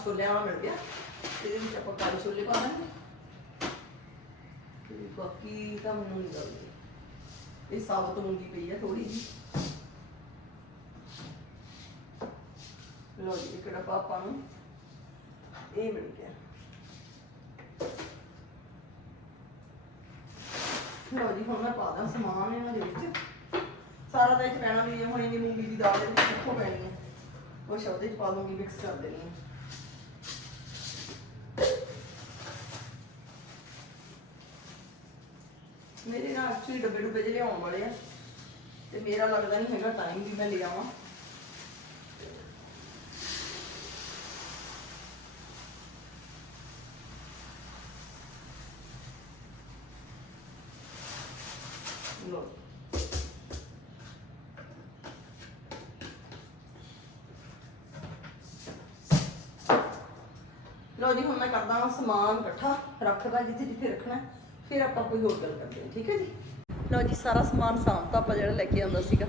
Speaker 1: ਛੋਲਿਆਂ ਵਾਲਾ ਮਿਲ ਗਿਆ। ਇਹਦੇ ਵਿੱਚ ਆਪਾਂ ਕਾਲੇ ਛੋਲੇ ਪਾ ਦਾਂਗੇ ਤੇ ਬਾਕੀ ਤਾਂ ਮੈਨੂੰ ਨਹੀਂ ਦੱਸਦੇ ਇਹ ਸਾਬਤ ਮੂੰਗੀ ਪਈ ਆ ਥੋੜੀ ਜੀ ਲੋ ਜੀ ਇੱਕ ਡੱਬਾ ਨੂੰ? ਇਹ ਮਿਲ ਗਿਆ। ਲੋ ਜੀ, ਹੁਣ ਮੈਂ ਪਾ ਦਾਂ ਸਮਾਨ ਇਹਨਾਂ ਦੇ ਵਿੱਚ। ਸਾਰਾ ਤਾਂ ਇਹ ਪੈਣਾ ਵੀ ਹੁਣ ਇਹਨੀ ਮੂੰਗੀ ਦੀ ਦਾਲ ਦੇ ਵਿੱਚ ਕਿੱਥੋਂ ਪੈਣੀ ਹੈ। ਉਹ ਸ਼ਬਦ ਚ ਪਾ ਦੂੰਗੀ ਮਿਕਸ ਕਰ ਦੇਣੀ ਹੈ। ਮੇਰੇ ਡੱਬੇ ਡੁੱਬੇ ਜਿਹੇ ਲਿਆਉਣ ਵਾਲੇ ਆ। ਤੇ ਮੇਰਾ ਲੱਗਦਾ ਨਹੀਂ ਹੈਗਾ ਟਾਈਮ ਵੀ ਮੈਂ ਲੈ ਆਵਾਂ। ਲੋ ਲੋ ਜੀ, ਹੁਣ ਮੈਂ ਕਰਦਾ ਹਾਂ ਸਮਾਨ ਇਕੱਠਾ ਰੱਖਦਾ ਜਿੱਥੇ ਜਿੱਥੇ ਰੱਖਣਾ। ਫਿਰ ਆਪਾਂ ਕੋਈ ਹੋਰ ਗੱਲ ਕਰਦੇ ਹਾਂ। ਠੀਕ ਹੈ ਜੀ? ਲੋ ਜੀ, ਸਾਰਾ ਸਮਾਨ ਸਾਂਭਤਾ ਆਪਾਂ ਜਿਹੜਾ ਲੈ ਕੇ ਆਉਂਦਾ ਸੀਗਾ।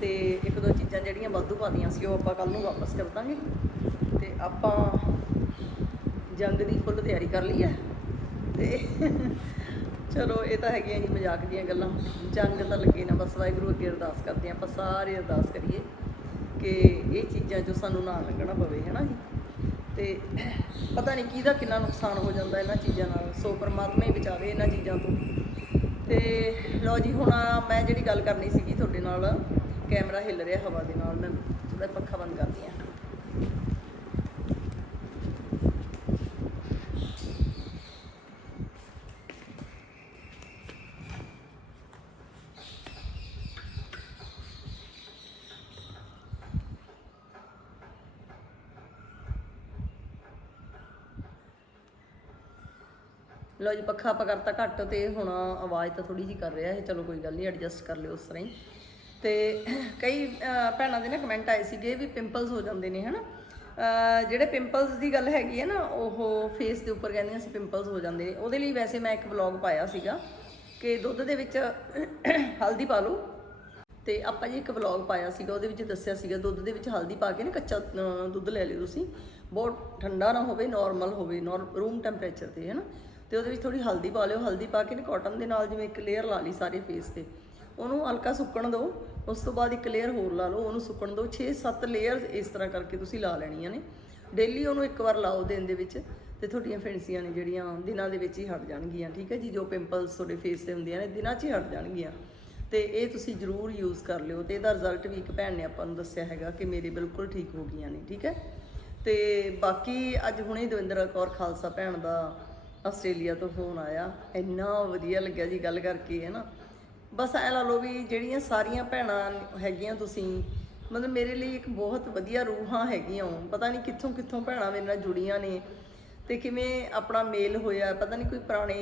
Speaker 1: ਤੇ ਇੱਕ ਦੋ ਚੀਜ਼ਾਂ ਜਿਹੜੀਆਂ ਵਾਧੂ ਪਾਦੀਆਂ ਸੀ, ਉਹ ਆਪਾਂ ਕੱਲ ਨੂੰ ਵਾਪਸ ਕਰ ਦਾਂਗੇ। ਤੇ ਆਪਾਂ ਜੰਗ ਦੀ ਫੁੱਲ ਤਿਆਰੀ ਕਰ ਲਈ ਹੈ। ਤੇ ਚਲੋ, ਇਹ ਤਾਂ ਹੈਗੀਆਂ ਜੀ ਮਜ਼ਾਕ ਦੀਆਂ ਗੱਲਾਂ। ਜੰਗ ਤਾਂ ਲੱਗੇ ਨਾ, ਬਸ ਵਾਹਿਗੁਰੂ ਅੱਗੇ ਅਰਦਾਸ ਕਰਦੇ ਹਾਂ, ਆਪਾਂ ਸਾਰੇ ਅਰਦਾਸ ਕਰੀਏ ਕਿ ਇਹ ਚੀਜ਼ਾਂ 'ਚੋਂ ਸਾਨੂੰ ਨਾ ਲੱਗਣਾ ਪਵੇ ਹੈ ਨਾ ਜੀ? ਤੇ ਪਤਾ ਨਹੀਂ ਕਿਹਦਾ ਕਿੰਨਾ ਨੁਕਸਾਨ ਹੋ ਜਾਂਦਾ ਇਹਨਾਂ ਚੀਜ਼ਾਂ ਨਾਲ। ਸੋ ਪਰਮਾਤਮਾ ਹੀ ਬਚਾਵੇ ਇਹਨਾਂ ਚੀਜ਼ਾਂ ਤੋਂ। ਤੇ ਲਓ ਜੀ, ਹੁਣ ਮੈਂ ਜਿਹੜੀ ਗੱਲ ਕਰਨੀ ਸੀਗੀ ਤੁਹਾਡੇ ਨਾਲ, ਕੈਮਰਾ ਹਿੱਲ ਰਿਹਾ ਹਵਾ ਦੇ ਨਾਲ, ਮੈਂ ਥੋੜਾ ਪੱਖਾ ਬੰਦ ਕਰਦੀ ਹਾਂ। ਲਓ ਜੀ ਪੱਖਾ ਆਪਾਂ ਕਰਤਾ ਘੱਟ ਤੇ ਹੁਣ ਆਵਾਜ਼ ਤਾਂ ਥੋੜੀ ਜੀ ਕਰ ਰਿਹਾ ਹੈ ਚਲੋ ਕੋਈ ਗੱਲ ਨਹੀਂ ਐਡਜਸਟ ਕਰ ਲਿਓ ਉਸ ਤਰ੍ਹਾਂ ਹੀ। ਤੇ ਕਈ ਭੈਣਾਂ ਦੇ ਨਾ ਕਮੈਂਟ ਆਏ ਸੀਗੇ ਵੀ ਪਿੰਪਲਸ ਹੋ ਜਾਂਦੇ ਨੇ ਹਨਾ? ਅਹ, ਜਿਹੜੇ ਪਿੰਪਲਸ ਦੀ ਗੱਲ ਹੈਗੀ ਹੈ ਨਾ ਉਹ ਫੇਸ ਦੇ ਉੱਪਰ ਕਹਿੰਦੀਆਂ ਸੀ ਪਿੰਪਲਸ ਹੋ ਜਾਂਦੇ ਨੇ। ਉਹਦੇ ਲਈ ਵੈਸੇ ਮੈਂ ਇੱਕ ਵਲੌਗ ਪਾਇਆ ਸੀਗਾ ਕਿ ਦੁੱਧ ਦੇ ਵਿੱਚ ਹਲਦੀ ਪਾ ਲਓ। ਤੇ ਆਪਾਂ ਜੀ ਇੱਕ ਵਲੌਗ ਪਾਇਆ ਸੀਗਾ ਉਹਦੇ ਵਿੱਚ ਦੱਸਿਆ ਸੀਗਾ ਦੁੱਧ ਦੇ ਵਿੱਚ ਹਲਦੀ ਪਾ ਕੇ ਨਾ ਕੱਚਾ ਦੁੱਧ ਲੈ ਲਿਓ ਤੁਸੀਂ। ਬਹੁਤ ਠੰਡਾ ਨਾ ਹੋਵੇ ਨਾਰਮਲ ਹੋਵੇ ਰੂਮ ਟੈਂਪਰੇਚਰ ਤੇ ਹੈ ਨਾ ਤੇ ਉਹਦੇ ਵਿੱਚ ਥੋੜੀ ਹਲਦੀ ਪਾ ਲਿਓ, ਹਲਦੀ ਪਾ ਕੇ ਨਾ ਕਾਟਨ ਦੇ ਨਾਲ ਜਿਵੇਂ ਇੱਕ ਲੇਅਰ ਲਾ ਲਈ ਸਾਰੇ ਫੇਸ ਤੇ। ਉਹਨੂੰ ਹਲਕਾ ਸੁੱਕਣ ਦਿਓ, ਉਸ ਤੋਂ ਬਾਅਦ ਇੱਕ ਲੇਅਰ ਹੋਰ ਲਾ ਲਓ, ਉਹਨੂੰ ਸੁੱਕਣ ਦਿਓ। 6-7 ਲੇਅਰ ਇਸ ਤਰ੍ਹਾਂ ਕਰਕੇ ਤੁਸੀਂ ਲਾ ਲੈਣੀਆਂ ਨੇ। ਡੇਲੀ ਉਹਨੂੰ ਇੱਕ ਵਾਰ ਲਾਓ ਦਿਨ ਦੇ ਵਿੱਚ ਤੇ ਤੁਹਾਡੀਆਂ ਫਿੰਸੀਆਂ ਨੇ ਜਿਹੜੀਆਂ ਦਿਨਾਂ ਦੇ ਵਿੱਚ ਹੀ ਹਟ ਜਾਣਗੀਆਂ, ਠੀਕ ਹੈ ਜੀ? ਜੋ ਪਿੰਪਲਸ ਤੁਹਾਡੇ ਫੇਸ ਤੇ ਹੁੰਦੀਆਂ ਨੇ, ਦਿਨਾਂ 'ਚ ਹੀ ਹਟ ਜਾਣਗੀਆਂ। ਤੇ ਇਹ ਤੁਸੀਂ ਜ਼ਰੂਰ ਯੂਜ਼ ਕਰ ਲਿਓ ਤੇ ਇਹਦਾ ਰਿਜ਼ਲਟ ਵੀ ਇੱਕ ਭੈਣ ਨੇ ਆਪਾਂ ਨੂੰ ਦੱਸਿਆ ਹੈਗਾ ਕਿ ਮੇਰੇ ਬਿਲਕੁਲ ਠੀਕ ਹੋ ਗਈਆਂ ਨੇ, ਠੀਕ ਹੈ? ਤੇ ਬਾਕੀ ਅੱਜ ਹੁਣੇ ਦਵਿੰਦਰ ਕੌਰ ਖਾਲਸਾ ਭੈਣ ਦਾ ਆਸਟ੍ਰੇਲੀਆ ਤੋਂ ਫੋਨ ਆਇਆ, ਇੰਨਾ ਵਧੀਆ ਲੱਗਿਆ ਜੀ ਗੱਲ ਕਰਕੇ, ਹੈ ਨਾ। ਬਸ ਐ ਲਾ ਲਓ ਵੀ ਜਿਹੜੀਆਂ ਸਾਰੀਆਂ ਭੈਣਾਂ ਹੈਗੀਆਂ ਤੁਸੀਂ, ਮਤਲਬ ਮੇਰੇ ਲਈ ਇੱਕ ਬਹੁਤ ਵਧੀਆ ਰੂਹਾਂ ਹੈਗੀਆਂ ਹੋ ਪਤਾ ਨਹੀਂ ਕਿੱਥੋਂ ਕਿੱਥੋਂ ਭੈਣਾਂ ਮੇਰੇ ਨਾਲ ਜੁੜੀਆਂ ਨੇ ਤੇ ਕਿਵੇਂ ਆਪਣਾ ਮੇਲ ਹੋਇਆ, ਪਤਾ ਨਹੀਂ ਕੋਈ ਪੁਰਾਣੇ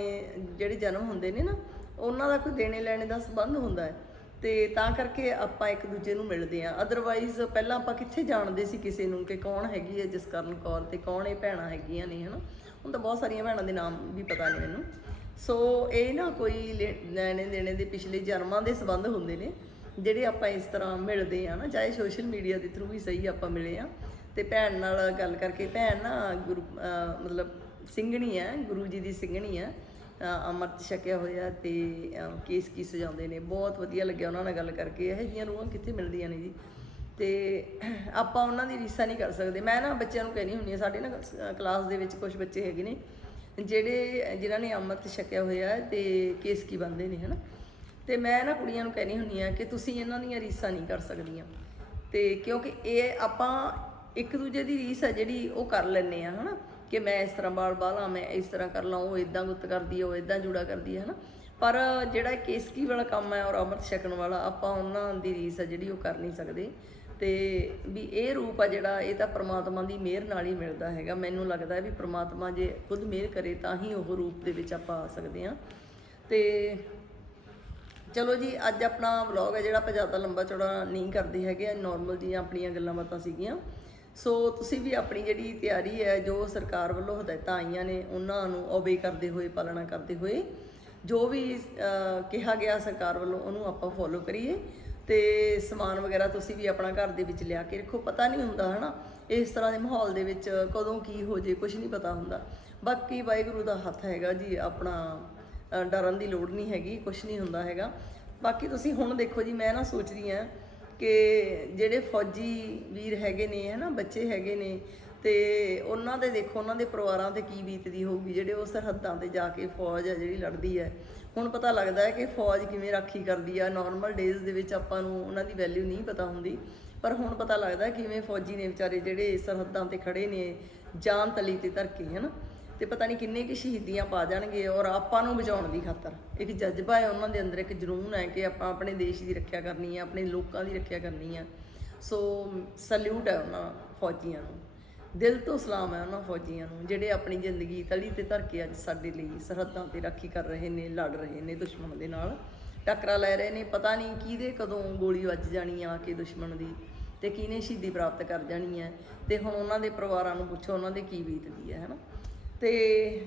Speaker 1: ਜਿਹੜੇ ਜਨਮ ਹੁੰਦੇ ਨੇ ਨਾ, ਉਹਨਾਂ ਦਾ ਕੋਈ ਦੇਣੇ ਲੈਣੇ ਦਾ ਸੰਬੰਧ ਹੁੰਦਾ ਹੈ। ਤੇ ਤਾਂ ਕਰਕੇ ਆਪਾਂ ਇੱਕ ਦੂਜੇ ਨੂੰ ਮਿਲਦੇ ਆਂ ਅਦਰਵਾਈਜ਼ ਪਹਿਲਾਂ ਆਪਾਂ ਕਿੱਥੇ ਜਾਣਦੇ ਸੀ ਕਿਸੇ ਨੂੰ ਕਿ ਕੌਣ ਹੈਗੀ ਹੈ, ਜਸਕਰਨ ਕੌਰ ਤੇ ਕੌਣ ਇਹ ਭੈਣਾਂ ਹੈਗੀਆਂ ਨੇ, ਹਨਾ? ਹੁਣ ਤਾਂ ਬਹੁਤ ਸਾਰੀਆਂ ਭੈਣਾਂ ਦੇ ਨਾਮ ਵੀ ਪਤਾ ਨਹੀਂ ਮੈਨੂੰ। ਸੋ ਇਹ ਨਾ ਕੋਈ ਲੈ- ਲੈਣੇ ਦੇਣੇ ਦੇ ਪਿਛਲੇ ਜਨਮਾਂ ਦੇ ਸੰਬੰਧ ਹੁੰਦੇ ਨੇ, ਜਿਹੜੇ ਆਪਾਂ ਇਸ ਤਰ੍ਹਾਂ ਮਿਲਦੇ ਆ ਨਾ, ਚਾਹੇ ਸੋਸ਼ਲ ਮੀਡੀਆ ਦੇ ਥਰੂ ਵੀ ਸਹੀ ਆਪਾਂ ਮਿਲੇ ਆ ਤੇ ਭੈਣ ਨਾਲ ਗੱਲ ਕਰਕੇ, ਭੈਣ ਨਾ ਗੁਰੂ ਮਤਲਬ ਸਿੰਘਣੀ ਹੈ, ਗੁਰੂ ਜੀ ਦੀ ਸਿੰਘਣੀ ਹੈ। ਅੰਮ੍ਰਿਤ ਛਕਿਆ ਹੋਇਆ ਤੇ ਕੇਸ ਕੀ ਸਜਾਉਂਦੇ ਨੇ। ਬਹੁਤ ਵਧੀਆ ਲੱਗਿਆ ਉਹਨਾਂ ਨਾਲ ਗੱਲ ਕਰਕੇ। ਇਹ ਜੀਆਂ ਰੂਹਾਂ ਕਿੱਥੇ ਮਿਲਦੀਆਂ ਨੇ ਜੀ? ਤੇ ਆਪਾਂ ਉਹਨਾਂ ਦੀ ਰੀਸਾ ਨਹੀਂ ਕਰ ਸਕਦੇ। ਮੈਂ ਨਾ ਬੱਚਿਆਂ ਨੂੰ ਕਹਿਣੀ ਹੁੰਦੀ ਆ ਸਾਡੇ ਨਾ ਕਲਾਸ ਦੇ ਵਿੱਚ ਕੁਝ ਬੱਚੇ ਹੈਗੇ ਨੇ, ਜਿਹੜੇ, ਜਿਨ੍ਹਾਂ ਨੇ ਅੰਮ੍ਰਿਤ ਛਕਿਆ ਹੋਇਆ ਹੈ ਤੇ ਕੇਸ ਕੀ ਬੰਦੇ ਨੇ, ਹਨਾ? ਤੇ ਮੈਂ ਨਾ ਕੁੜੀਆਂ ਨੂੰ ਕਹਿਣੀ ਹੁੰਦੀ ਆ ਕਿ ਤੁਸੀਂ ਇਹਨਾਂ ਦੀਆਂ ਰੀਸਾਂ ਨਹੀਂ ਕਰ ਸਕਦੀਆਂ। ਤੇ ਕਿਉਂਕਿ ਇਹ ਆਪਾਂ ਇੱਕ ਦੂਜੇ ਦੀ ਰੀਸ ਹੈ ਜਿਹੜੀ ਉਹ ਕਰ ਲੈਨੇ ਆ ਹਨਾ? ਕਿ ਮੈਂ ਇਸ ਤਰ੍ਹਾਂ ਬਾਲ ਬਾਲਾਂ ਮੈਂ ਇਸ ਤਰ੍ਹਾਂ ਕਰ ਲਾਂ, ਉਹ ਇਦਾਂ ਗੁੱਤ ਕਰਦੀ ਹੈ ਉਹ ਇਦਾਂ ਜੂੜਾ ਕਰਦੀ ਹੈ ਹਨਾ? ਪਰ ਜਿਹੜਾ ਇਹ ਕੇਸਕੀ ਵਾਲਾ ਕੰਮ ਹੈ ਔਰ ਅੰਮ੍ਰਿਤ ਛਕਣ ਵਾਲਾ, ਆਪਾਂ ਉਹਨਾਂ ਦੀ ਰੀਸ ਹੈ ਜਿਹੜੀ ਉਹ ਕਰ ਨਹੀਂ ਸਕਦੇ। ਤੇ ਵੀ ਇਹ ਰੂਪ ਆ ਜਿਹੜਾ, ਇਹ ਤਾਂ ਪ੍ਰਮਾਤਮਾ ਦੀ ਮਿਹਰ ਨਾਲ ਹੀ ਮਿਲਦਾ ਹੈਗਾ। ਮੈਨੂੰ ਲੱਗਦਾ ਵੀ ਪ੍ਰਮਾਤਮਾ ਜੇ ਖੁਦ ਮਿਹਰ ਕਰੇ, ਤਾਂ ਹੀ ਉਹ ਰੂਪ ਦੇ ਵਿੱਚ ਆਪਾਂ ਆ ਸਕਦੇ ਹਾਂ। ਤੇ ਚਲੋ ਜੀ, ਅੱਜ ਆਪਣਾ ਵਲੌਗ ਹੈ ਜਿਹੜਾ ਆਪਾਂ ਜ਼ਿਆਦਾ ਲੰਬਾ ਚੌੜਾ ਨਹੀਂ ਕਰਦੇ ਹੈਗੇ ਨਾਰਮਲ ਜੀਆਂ ਆਪਣੀਆਂ ਗੱਲਾਂ ਬਾਤਾਂ ਸੀਗੀਆਂ। ਸੋ ਤੁਸੀਂ ਵੀ ਆਪਣੀ ਜਿਹੜੀ ਤਿਆਰੀ ਹੈ, ਜੋ ਸਰਕਾਰ ਵੱਲੋਂ ਹਦਾਇਤਾਂ ਆਈਆਂ ਨੇ, ਉਹਨਾਂ ਨੂੰ ਓਬੇ ਕਰਦੇ ਹੋਏ, ਪਾਲਣਾ ਕਰਦੇ ਹੋਏ, ਜੋ ਵੀ ਕਿਹਾ ਗਿਆ ਸਰਕਾਰ ਵੱਲੋਂ, ਉਹਨੂੰ ਆਪਾਂ ਫੋਲੋ ਕਰੀਏ ਤੇ ਸਮਾਨ ਵਗੈਰਾ ਤੁਸੀਂ ਵੀ ਆਪਣਾ ਘਰ ਦੇ ਵਿੱਚ ਲਿਆ ਕੇ ਰੱਖੋ। ਪਤਾ ਨਹੀਂ ਹੁੰਦਾ, ਹਨਾ? ਇਸ ਤਰ੍ਹਾਂ ਦੇ ਮਾਹੌਲ ਦੇ ਵਿੱਚ ਕਦੋਂ ਕੀ ਹੋ ਜੇ ਕੁਝ ਨਹੀਂ ਪਤਾ ਹੁੰਦਾ। ਬਾਕੀ ਵਾਹਿਗੁਰੂ ਦਾ ਹੱਥ ਹੈਗਾ ਜੀ, ਆਪਣਾ ਡਰਨ ਦੀ ਲੋੜ ਨਹੀਂ ਹੈਗੀ ਕੁਝ ਨਹੀਂ ਹੁੰਦਾ ਹੈਗਾ। ਬਾਕੀ ਤੁਸੀਂ ਹੁਣ ਦੇਖੋ ਜੀ, ਮੈਂ ਨਾ ਸੋਚਦੀ ਆ ਕਿ ਜਿਹੜੇ ਫੌਜੀ ਵੀਰ ਹੈਗੇ ਨੇ, ਹਨਾ, ਬੱਚੇ ਹੈਗੇ ਨੇ, ਤੇ ਉਹਨਾਂ ਦੇ ਦੇਖੋ, ਉਹਨਾਂ ਦੇ ਪਰਿਵਾਰਾਂ ਤੇ ਕੀ ਬੀਤਦੀ ਹੋਊਗੀ, ਜਿਹੜੇ ਉਹ ਸਰਹੱਦਾਂ ਤੇ ਜਾ ਕੇ ਫੌਜ ਹੈ ਜਿਹੜੀ ਲੜਦੀ ਹੈ ਹੁਣ ਪਤਾ ਲੱਗਦਾ ਹੈ ਕਿ ਫੌਜ ਕਿਵੇਂ ਰਾਖੀ ਕਰਦੀ ਆ। ਨਾਰਮਲ ਡੇਜ਼ ਦੇ ਵਿੱਚ ਆਪਾਂ ਨੂੰ ਉਹਨਾਂ ਦੀ ਵੈਲਿਊ ਨਹੀਂ ਪਤਾ ਹੁੰਦੀ। ਪਰ ਹੁਣ ਪਤਾ ਲੱਗਦਾ ਕਿਵੇਂ ਫੌਜੀ ਨੇ ਵਿਚਾਰੇ ਜਿਹੜੇ ਸਰਹੱਦਾਂ ਤੇ ਖੜੇ ਨੇ, ਜਾਨ ਤਲੀ ਤੇ ਧਰ ਕੇ, ਹਨਾ। ਤੇ ਪਤਾ ਨਹੀਂ ਕਿੰਨੇ ਕਿ ਸ਼ਹੀਦੀਆਂ ਪਾ ਜਾਣਗੇ ਔਰ ਆਪਾਂ ਨੂੰ ਬਚਾਉਣ ਦੀ ਖਾਤਰ। ਇੱਕ ਜਜ਼ਬਾ ਹੈ ਉਹਨਾਂ ਦੇ ਅੰਦਰ, ਇੱਕ ਜਨੂਨ ਹੈ ਕਿ ਆਪਾਂ ਆਪਣੇ ਦੇਸ਼ ਦੀ ਰੱਖਿਆ ਕਰਨੀ ਹੈ, ਆਪਣੇ ਲੋਕਾਂ ਦੀ ਰੱਖਿਆ ਕਰਨੀ ਹੈ। ਸੋ ਸਲੂਟ ਹੈ ਉਹਨਾਂ ਫੌਜੀਆਂ ਨੂੰ। ਦਿਲ ਤੋਂ ਸਲਾਮ ਹੈ ਉਹਨਾਂ ਫੌਜੀਆਂ ਨੂੰ, ਜਿਹੜੇ ਆਪਣੀ ਜ਼ਿੰਦਗੀ ਤਲੀ ਤੇ ਧਰ ਕੇ ਅੱਜ ਸਾਡੇ ਲਈ ਸਰਹੱਦਾਂ ਤੇ ਰਾਖੀ ਕਰ ਰਹੇ ਨੇ, ਲੜ ਰਹੇ ਨੇ ਦੁਸ਼ਮਣ ਦੇ ਨਾਲ। ਟੱਕਰਾ ਲੈ ਰਹੇ ਨੇ, ਪਤਾ ਨਹੀਂ ਕਿਹਦੇ ਕਦੋਂ ਗੋਲੀ ਵੱਜ ਜਾਣੀ ਆ ਕੇ ਦੁਸ਼ਮਣ ਦੀ ਤੇ ਕਿਹਨੇ ਸ਼ਹੀਦੀ ਪ੍ਰਾਪਤ ਕਰ ਜਾਣੀ ਹੈ। ਤੇ ਹੁਣ ਉਹਨਾਂ ਦੇ ਪਰਿਵਾਰਾਂ ਨੂੰ ਪੁੱਛੋ, ਉਹਨਾਂ ਦੇ ਕੀ ਬੀਤਦੀ ਹੈ ਹਨਾ ਤੇ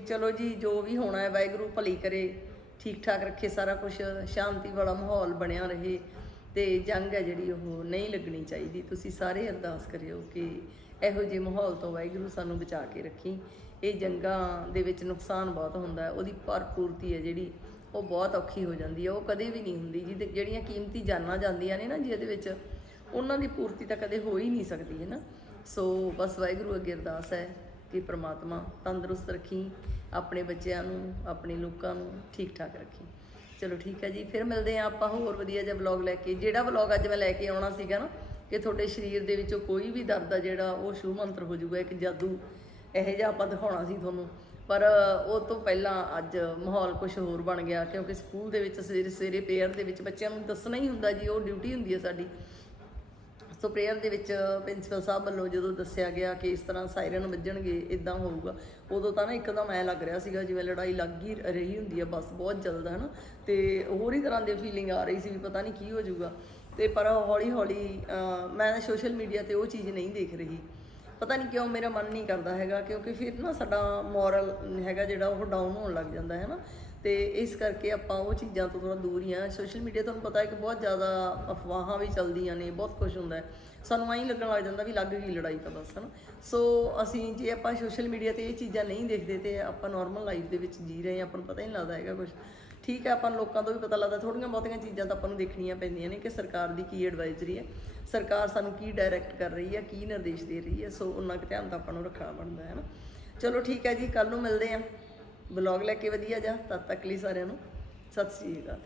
Speaker 1: ਚਲੋ ਜੀ, ਜੋ ਵੀ ਹੋਣਾ ਹੈ, ਵਾਹਿਗੁਰੂ ਭਲੀ ਕਰੇ ਠੀਕ ਠਾਕ ਰੱਖੇ ਸਾਰਾ ਕੁਝ ਸ਼ਾਂਤੀ ਵਾਲਾ ਮਾਹੌਲ ਬਣਿਆ ਰਹੇ ਤੇ ਜੰਗ ਹੈ ਜਿਹੜੀ ਉਹ ਨਹੀਂ ਲੱਗਣੀ ਚਾਹੀਦੀ। ਤੁਸੀਂ ਸਾਰੇ ਅਰਦਾਸ ਕਰਿਓ ਕਿ ਇਹੋ ਜਿਹੇ ਮਾਹੌਲ ਤੋਂ ਵਾਹਿਗੁਰੂ ਸਾਨੂੰ ਬਚਾ ਕੇ ਰੱਖੀ। ਇਹ ਜੰਗਾਂ ਦੇ ਵਿੱਚ ਨੁਕਸਾਨ ਬਹੁਤ ਹੁੰਦਾ ਉਹਦੀ ਭਰਪੂਰਤੀ ਹੈ ਜਿਹੜੀ, ਉਹ ਬਹੁਤ ਔਖੀ ਹੋ ਜਾਂਦੀ ਹੈ, ਉਹ ਕਦੇ ਵੀ ਨਹੀਂ ਹੁੰਦੀ। ਜਿਹਦੇ, ਜਿਹੜੀਆਂ ਕੀਮਤੀ ਜਾਨਾਂ ਜਾਂਦੀਆਂ ਨੇ ਨਾ ਜਿਹਦੇ ਵਿੱਚ, ਉਹਨਾਂ ਦੀ ਪੂਰਤੀ ਤਾਂ ਕਦੇ ਹੋ ਹੀ ਨਹੀਂ ਸਕਦੀ, ਹੈ ਨਾ? ਸੋ ਬਸ ਵਾਹਿਗੁਰੂ ਅੱਗੇ ਅਰਦਾਸ ਹੈ। ਕਿ ਪ੍ਰਮਾਤਮਾ ਤੰਦਰੁਸਤ ਰੱਖੀ, ਆਪਣੇ ਬੱਚਿਆਂ ਨੂੰ, ਆਪਣੇ ਲੋਕਾਂ ਨੂੰ ਠੀਕ ਠਾਕ ਰੱਖੀ। ਚਲੋ ਠੀਕ ਹੈ ਜੀ, ਫਿਰ ਮਿਲਦੇ ਆ ਆਪਾਂ ਹੋਰ ਵਧੀਆ ਜਿਹਾ ਵਲੌਗ ਲੈ ਕੇ। ਜਿਹੜਾ ਵਲੌਗ ਅੱਜ ਮੈਂ ਲੈ ਕੇ ਆਉਣਾ ਸੀਗਾ ਨਾ, ਕਿ ਤੁਹਾਡੇ ਸਰੀਰ ਦੇ ਵਿੱਚੋਂ ਕੋਈ ਵੀ ਦਰਦ ਆ ਜਿਹੜਾ, ਉਹ ਸ਼ੂ ਮੰਤਰ ਹੋ ਜਾਊਗਾ, ਇੱਕ ਜਾਦੂ ਇਹੋ ਜਿਹਾ ਆਪਾਂ ਦਿਖਾਉਣਾ ਸੀ ਤੁਹਾਨੂੰ। ਪਰ ਉਹ ਤੋਂ ਪਹਿਲਾਂ ਅੱਜ ਮਾਹੌਲ ਕੁਝ ਹੋਰ ਬਣ ਗਿਆ, ਕਿਉਂਕਿ ਸਕੂਲ ਦੇ ਵਿੱਚ ਸਵੇਰੇ ਸਵੇਰੇ ਪੇਅਰ ਦੇ ਵਿੱਚ ਬੱਚਿਆਂ ਨੂੰ ਦੱਸਣਾ ਹੀ ਹੁੰਦਾ ਜੀ, ਉਹ ਡਿਊਟੀ ਹੁੰਦੀ ਹੈ ਸਾਡੀ। ਸੋ ਪ੍ਰੇਅਰ ਦੇ ਵਿੱਚ ਪ੍ਰਿੰਸੀਪਲ ਸਾਹਿਬ ਵੱਲੋਂ ਜਦੋਂ ਦੱਸਿਆ ਗਿਆ ਕਿ ਇਸ ਤਰ੍ਹਾਂ ਸਾਇਰਨ ਵੱਜਣਗੇ ਇਦਾਂ ਹੋਊਗਾ ਉਦੋਂ ਤਾਂ ਨਾ ਇੱਕਦਮ ਐ ਲੱਗ ਰਿਹਾ ਸੀਗਾ ਜਿਵੇਂ ਲੜਾਈ ਲੱਗ ਹੀ ਰਹੀ ਹੁੰਦੀ ਆ ਬਸ ਬਹੁਤ ਜਲਦ ਹੈ ਨਾ ਤੇ ਹੋਰ ਹੀ ਤਰ੍ਹਾਂ ਦੀ ਫੀਲਿੰਗ ਆ ਰਹੀ ਸੀ ਵੀ ਪਤਾ ਨਹੀਂ ਕੀ ਹੋ ਜਾਊਗਾ। ਤੇ ਪਰ ਹੌਲੀ ਹੌਲੀ ਅਹ, ਮੈਂ ਸੋਸ਼ਲ ਮੀਡੀਆ ਤੇ ਉਹ ਚੀਜ਼ ਨਹੀਂ ਦੇਖ ਰਹੀ। ਪਤਾ ਨਹੀਂ ਕਿਉਂ ਮੇਰਾ ਮਨ ਨਹੀਂ ਕਰਦਾ ਹੈਗਾ ਕਿਉਂਕਿ ਫਿਰ ਨਾ ਸਾਡਾ ਮੋਰਲ ਹੈਗਾ ਜਿਹੜਾ ਉਹ ਡਾਊਨ ਹੋਣ ਲੱਗ ਜਾਂਦਾ ਹੈ ਨਾ। ਤੇ ਇਸ ਕਰਕੇ ਆਪਾਂ ਉਹ ਚੀਜ਼ਾਂ ਤੋਂ ਥੋੜਾ ਦੂਰ ਹੀ ਆ। ਸੋਸ਼ਲ ਮੀਡੀਆ ਤੁਹਾਨੂੰ ਪਤਾ ਹੈ ਕਿ ਬਹੁਤ ਜ਼ਿਆਦਾ ਅਫਵਾਹਾਂ ਵੀ ਚੱਲਦੀਆਂ ਨੇ, ਬਹੁਤ ਕੁਝ ਹੁੰਦਾ ਹੈ। ਸਾਨੂੰ ਐਂ ਲੱਗਣ ਲੱਗ ਜਾਂਦਾ ਵੀ ਲੱਗ ਗਈ ਲੜਾਈ ਤਾਂ ਬਸ, ਹਨਾ। ਸੋ ਅਸੀਂ ਜੇ ਆਪਾਂ ਸੋਸ਼ਲ ਮੀਡੀਆ ਤੇ ਇਹ ਚੀਜ਼ਾਂ ਨਹੀਂ ਦੇਖਦੇ ਤੇ ਆਪਾਂ ਨਾਰਮਲ ਲਾਈਫ ਦੇ ਵਿੱਚ ਜੀ ਰਹੇ ਹਾਂ, ਆਪਾਂ ਨੂੰ ਪਤਾ ਹੀ ਨਹੀਂ ਲੱਗਦਾ ਹੈਗਾ ਕੁਝ ਠੀਕ ਹੈ, ਆਪਾਂ ਲੋਕਾਂ ਤੋਂ ਵੀ ਪਤਾ ਲੱਗਦਾ ਥੋੜੀਆਂ ਬਹੁਤੀਆਂ ਚੀਜ਼ਾਂ ਤਾਂ ਆਪਾਂ ਨੂੰ ਦੇਖਣੀਆਂ ਪੈਂਦੀਆਂ ਨੇ ਕਿ ਸਰਕਾਰ ਦੀ ਕੀ ਐਡਵਾਈਜ਼ਰੀ ਹੈ। ਸਰਕਾਰ ਸਾਨੂੰ ਕੀ ਡਾਇਰੈਕਟ ਕਰ ਰਹੀ ਹੈ, ਕੀ ਨਿਰਦੇਸ਼ ਦੇ ਰਹੀ ਹੈ, ਸੋ ਉਹਨਾਂ ਕੁ ਧਿਆਨ ਤਾਂ ਆਪਾਂ ਨੂੰ ਰੱਖਣਾ ਬਣਦਾ ਹੈ ਨਾ ਚਲੋ ਠੀਕ ਹੈ ਜੀ ਕੱਲ ਨੂੰ ਮਿਲਦੇ ਆਂ ਬਲੌਗ ਲੈ ਕੇ ਵਧੀਆ ਜਾ ਤਦ ਤੱਕ ਲਈ ਸਾਰਿਆਂ ਨੂੰ। ਸਤਿ ਸ੍ਰੀ ਅਕਾਲ।